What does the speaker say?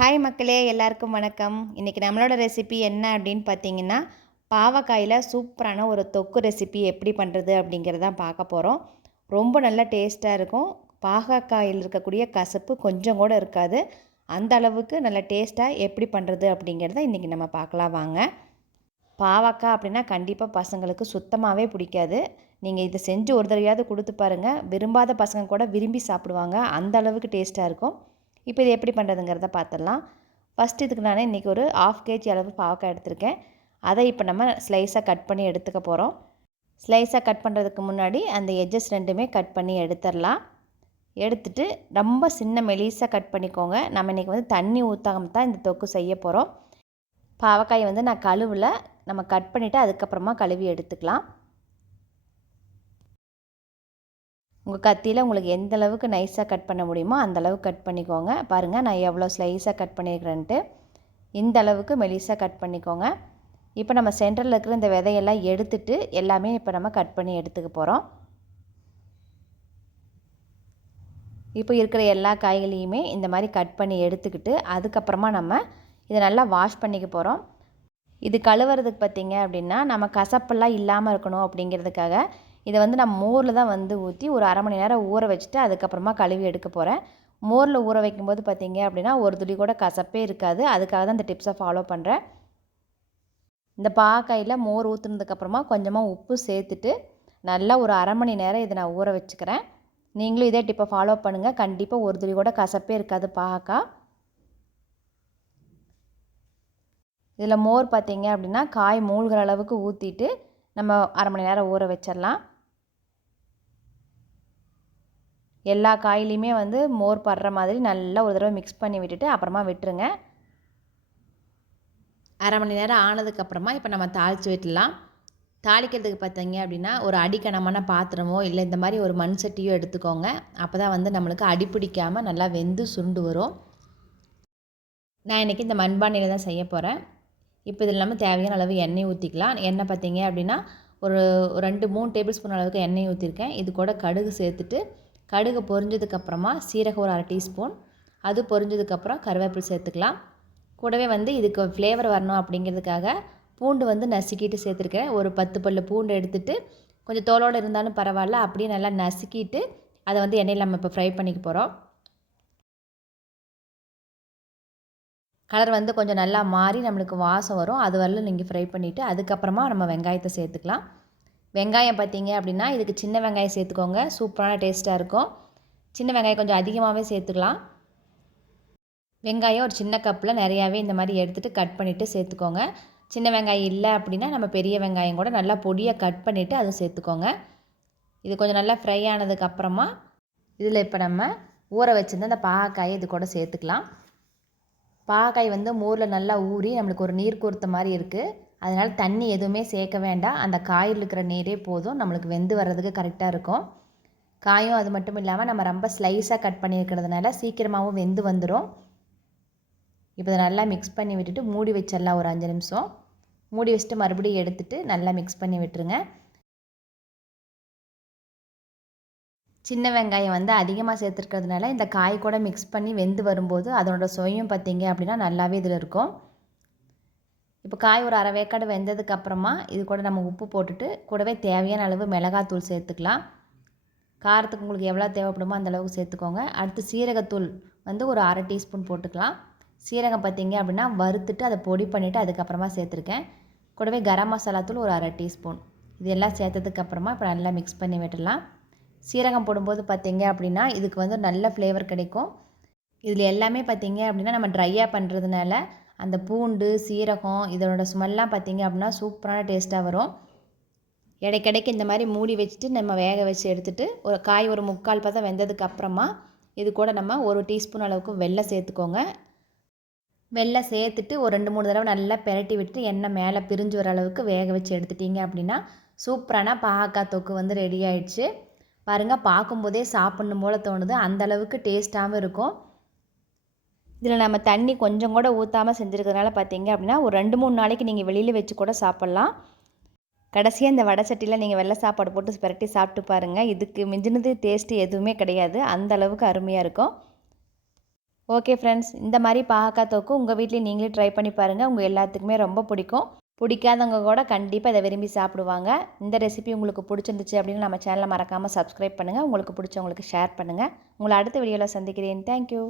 Hi மக்களே, எல்லாருக்கும் வணக்கம். இன்றைக்கி நம்மளோட ரெசிபி என்ன அப்படின்னு பார்த்தீங்கன்னா, பாவக்காயில் சூப்பரான ஒரு தொக்கு ரெசிபி எப்படி பண்ணுறது அப்படிங்கிறது தான் பார்க்க போகிறோம். ரொம்ப நல்லா டேஸ்ட்டாக இருக்கும். பாகக்காயில் இருக்கக்கூடிய கசப்பு கொஞ்சம் கூட இருக்காது. அந்த அளவுக்கு நல்ல டேஸ்ட்டாக எப்படி பண்ணுறது அப்படிங்கிறத இன்றைக்கி நம்ம பார்க்கலாம் வாங்க. பாவக்காய் அப்படின்னா கண்டிப்பாக பசங்களுக்கு சுத்தமாகவே பிடிக்காது. நீங்கள் இதை செஞ்சு ஒரு தடவையாவது கொடுத்து பாருங்கள். விரும்பாத பசங்க கூட விரும்பி சாப்பிடுவாங்க. அந்த அளவுக்கு டேஸ்ட்டாக இருக்கும். இப்போ இது எப்படி பண்ணுறதுங்கிறத பார்த்துடலாம். ஃபஸ்ட்டு இதுக்கு நான் இன்றைக்கி ஒரு 1/2 kg அளவு பாவக்காய் எடுத்திருக்கேன். அதை இப்போ நம்ம ஸ்லைஸாக கட் பண்ணி எடுத்துக்க போகிறோம். ஸ்லைஸாக கட் பண்ணுறதுக்கு முன்னாடி அந்த எட்ஜஸ் ரெண்டுமே கட் பண்ணி எடுத்துடலாம். எடுத்துட்டு ரொம்ப சின்ன மெலிசாக கட் பண்ணிக்கோங்க. நம்ம இன்றைக்கி வந்து தண்ணி ஊற்றாம தான் இந்த தொக்கு செய்ய போகிறோம். பாவக்காயை வந்து நான் கழுவில் நம்ம கட் பண்ணிவிட்டு அதுக்கப்புறமா கழுவி எடுத்துக்கலாம். உங்கள் கத்தியில் உங்களுக்கு எந்த அளவுக்கு நைஸாக கட் பண்ண முடியுமோ அந்தளவுக்கு கட் பண்ணிக்கோங்க. பாருங்கள் நான் எவ்வளோ ஸ்லைஸாக கட் பண்ணியிருக்கிறேன்ட்டு. இந்த அளவுக்கு மெலிசாக கட் பண்ணிக்கோங்க. இப்போ நம்ம சென்டரில் இருக்கிற இந்த விதையெல்லாம் எடுத்துட்டு எல்லாமே இப்போ நம்ம கட் பண்ணி எடுத்துக்க போகிறோம். இப்போ இருக்கிற எல்லா காய்களையுமே இந்த மாதிரி கட் பண்ணி எடுத்துக்கிட்டு அதுக்கப்புறமா நம்ம இதை நல்லா வாஷ் பண்ணிக்க போகிறோம். இது கழுவுறதுக்கு பார்த்திங்க அப்படின்னா நம்ம கசப்பெல்லாம் இல்லாமல் இருக்கணும் அப்படிங்கிறதுக்காக இதை வந்து நான் மோரில் தான் வந்து ஊற்றி ஒரு அரை மணி நேரம் ஊற வச்சுட்டு அதுக்கப்புறமா கழுவி எடுக்க போகிறேன். மோரில் ஊற வைக்கும்போது பார்த்திங்க அப்படின்னா ஒரு துளி கூட கசப்பே இருக்காது. அதுக்காக தான் இந்த டிப்ஸை ஃபாலோ பண்ணுறேன். இந்த பாவக்காயில் மோர் ஊற்றுனதுக்கப்புறமா கொஞ்சமாக உப்பு சேர்த்துட்டு நல்லா ஒரு அரை மணி நேரம் இதை நான் ஊற வச்சுக்கிறேன். நீங்களும் இதே டிப்பை ஃபாலோ பண்ணுங்கள். கண்டிப்பாக ஒரு துளி கூட கசப்பே இருக்காது பாவக்காய். இதில் மோர் பார்த்திங்க அப்படின்னா காய் மூழ்கிற அளவுக்கு ஊற்றிட்டு நம்ம அரை மணி நேரம் ஊற வச்சிடலாம். எல்லா காயிலையுமே வந்து மோர் படுற மாதிரி நல்லா ஒரு தடவை மிக்ஸ் பண்ணி விட்டுட்டு அப்புறமா விட்டுருங்க. அரை மணி நேரம் ஆனதுக்கப்புறமா இப்போ நம்ம தாளித்து விட்டுடலாம். தாளிக்கிறதுக்கு பார்த்தீங்க அப்படின்னா ஒரு அடிக்கனமான பாத்திரமோ இல்லை இந்த மாதிரி ஒரு மண் சட்டியோ எடுத்துக்கோங்க. அப்போ தான் வந்து நம்மளுக்கு அடிப்பிடிக்காமல் நல்லா வெந்து சுருண்டு வரும். நான் இன்றைக்கி இந்த மண்பானையில் தான் செய்ய போகிறேன். இப்போ இதில் நம்ம தேவையான அளவு எண்ணெய் ஊற்றிக்கலாம். எண்ணெய் பார்த்தீங்க அப்படின்னா ஒரு 2-3 டேபிள் ஸ்பூன் அளவுக்கு எண்ணெய் ஊற்றிருக்கேன். இது கூட கடுகு சேர்த்துட்டு கடுகு பொரிஞ்சதுக்கப்புறமா சீரகம் ஒரு 1/2 டீஸ்பூன், அது பொரிஞ்சதுக்கப்புறம் கருவேப்பிலை சேர்த்துக்கலாம். கூடவே வந்து இதுக்கு ஃப்ளேவர் வரணும் அப்படிங்கிறதுக்காக பூண்டு வந்து நசுக்கிட்டு சேர்த்துருக்கேன். ஒரு 10 பல்லு பூண்டு எடுத்துகிட்டு கொஞ்சம் தோலோடு இருந்தாலும் பரவாயில்ல, அப்படியே நல்லா நசுக்கிட்டு அதை வந்து எண்ணெயில் நம்ம இப்போ ஃப்ரை பண்ணிக்க போகிறோம். கலர் வந்து கொஞ்சம் நல்லா மாறி நம்மளுக்கு வாசம் வரும். அது வரலும் நீங்கள் ஃப்ரை பண்ணிவிட்டு அதுக்கப்புறமா நம்ம வெங்காயத்தை சேர்த்துக்கலாம். வெங்காயம் பார்த்தீங்க அப்படின்னா இதுக்கு சின்ன வெங்காயம் சேர்த்துக்கோங்க. சூப்பரான டேஸ்ட்டாக இருக்கும். சின்ன வெங்காயம் கொஞ்சம் அதிகமாகவே சேர்த்துக்கலாம். வெங்காயம் ஒரு சின்ன கப்பில் நிறையாவே இந்த மாதிரி எடுத்துகிட்டு கட் பண்ணிவிட்டு சேர்த்துக்கோங்க. சின்ன வெங்காயம் இல்லை அப்படின்னா நம்ம பெரிய வெங்காயம் கூட நல்லா பொடியாக கட் பண்ணிவிட்டு அதுவும் சேர்த்துக்கோங்க. இது கொஞ்சம் நல்லா ஃப்ரை ஆனதுக்கப்புறமா இதில் இப்போ நம்ம ஊற வச்சுருந்த அந்த பாகக்காயை இது கூட சேர்த்துக்கலாம். பாகக்காய் வந்து மோரில் நல்லா ஊறி நம்மளுக்கு ஒரு நீர் கோர்த்த மாதிரி இருக்குது. அதனால் தண்ணி எதுவுமே சேர்க்க வேண்டாம். அந்த காயில் இருக்கிற நீரே போதும். நம்மளுக்கு வெந்து வர்றதுக்கு கரெக்டாக இருக்கும். காயும் அது மட்டும் இல்லாமல் நம்ம ரொம்ப ஸ்லைஸாக கட் பண்ணியிருக்கிறதுனால சீக்கிரமாகவும் வெந்து வந்துடும். இப்போ இதை நல்லா மிக்ஸ் பண்ணி விட்டுட்டு மூடி வச்சிடலாம் ஒரு 5 நிமிஷம். மூடி வச்சுட்டு மறுபடியும் எடுத்துகிட்டு நல்லா மிக்ஸ் பண்ணி விட்டுருங்க. சின்ன வெங்காயம் வந்து அதிகமாக சேர்த்துருக்கிறதுனால இந்த காய் கூட மிக்ஸ் பண்ணி வெந்து வரும்போது அதனோட சுவையும் பார்த்திங்க அப்படின்னா நல்லாவே இதில் இருக்கும். இப்போ காய் ஒரு அரை வேக்காடு வெந்ததுக்கப்புறமா இது கூட நம்ம உப்பு போட்டுட்டு கூடவே தேவையான அளவு மிளகாத்தூள் சேர்த்துக்கலாம். காரத்துக்கு உங்களுக்கு எவ்வளோ தேவைப்படுமோ அந்தளவுக்கு சேர்த்துக்கோங்க. அடுத்து சீரகத்தூள் வந்து ஒரு 1/2 டீஸ்பூன் போட்டுக்கலாம். சீரகம் பார்த்திங்க அப்படின்னா வறுத்துட்டு அதை பொடி பண்ணிவிட்டு அதுக்கப்புறமா சேர்த்துருக்கேன். கூடவே கரம் மசாலா தூள் ஒரு 1/2 டீஸ்பூன். இது எல்லாம் சேர்த்ததுக்கப்புறமா இப்போ நல்லா மிக்ஸ் பண்ணி விட்டுடலாம். சீரகம் போடும்போது பார்த்திங்க அப்படின்னா இதுக்கு வந்து நல்ல ஃப்ளேவர் கிடைக்கும். இதில் எல்லாமே பார்த்திங்க அப்படின்னா நம்ம ட்ரையாக பண்ணுறதுனால அந்த பூண்டு சீரகம் இதனோட ஸ்மெல்லாம் பார்த்திங்க அப்படின்னா சூப்பரான டேஸ்ட்டாக வரும். இடைக்கிடைக்கு இந்த மாதிரி மூடி வச்சுட்டு நம்ம வேக வச்சு எடுத்துகிட்டு ஒரு காய் ஒரு 3/4 பதம் வெந்ததுக்கு அப்புறமா இது கூட நம்ம 1 டீஸ்பூன் அளவுக்கு வெல்லம் சேர்த்துக்கோங்க. வெல்லம் சேர்த்துட்டு ஒரு 2-3 தடவை நல்லா பெரட்டி விட்டு எண்ணெய் மேலே பிரிஞ்சு வர அளவுக்கு வேக வச்சு எடுத்துட்டிங்க அப்படின்னா சூப்பரான பாகக்காய் தொக்கு வந்து ரெடி ஆகிடுச்சு. பாருங்கள், பார்க்கும்போதே சாப்பிட்ணும் போல் தோணுது. அந்தளவுக்கு டேஸ்ட்டாகவும் இருக்கும். இதில் நம்ம தண்ணி கொஞ்சம் கூட ஊற்றாமல் செஞ்சுருக்கிறதுனால பார்த்தீங்க அப்படின்னா ஒரு 2-3 நாளைக்கு நீங்கள் வெளியில் வச்சு கூட சாப்பிட்லாம். கடைசியாக இந்த வடை சட்டியில் நீங்கள் வெள்ளை சாப்பாடு போட்டு பிரட்டி சாப்பிட்டு பாருங்கள். இதுக்கு மிஞ்சினது டேஸ்ட்டு எதுவுமே கிடையாது. அந்த அளவுக்கு அருமையாக இருக்கும். ஓகே ஃப்ரெண்ட்ஸ், இந்த மாதிரி பாகக்காய் தொக்கு உங்கள் வீட்லேயும் நீங்களே ட்ரை பண்ணி பாருங்கள். உங்கள் எல்லாத்துக்குமே ரொம்ப பிடிக்கும். பிடிக்காதவங்க கூட கண்டிப்பாக இதை விரும்பி சாப்பிடுவாங்க. இந்த ரெசிபி உங்களுக்கு பிடிச்சிருந்துச்சு அப்படின்னு நம்ம சேனலை மறக்காமல் சப்ஸ்கிரைப் பண்ணுங்கள். உங்களுக்கு பிடிச்சவங்களுக்கு ஷேர் பண்ணுங்கள். உங்களை அடுத்த வீடியோவில் சந்திக்கிறேன். தேங்க்யூ.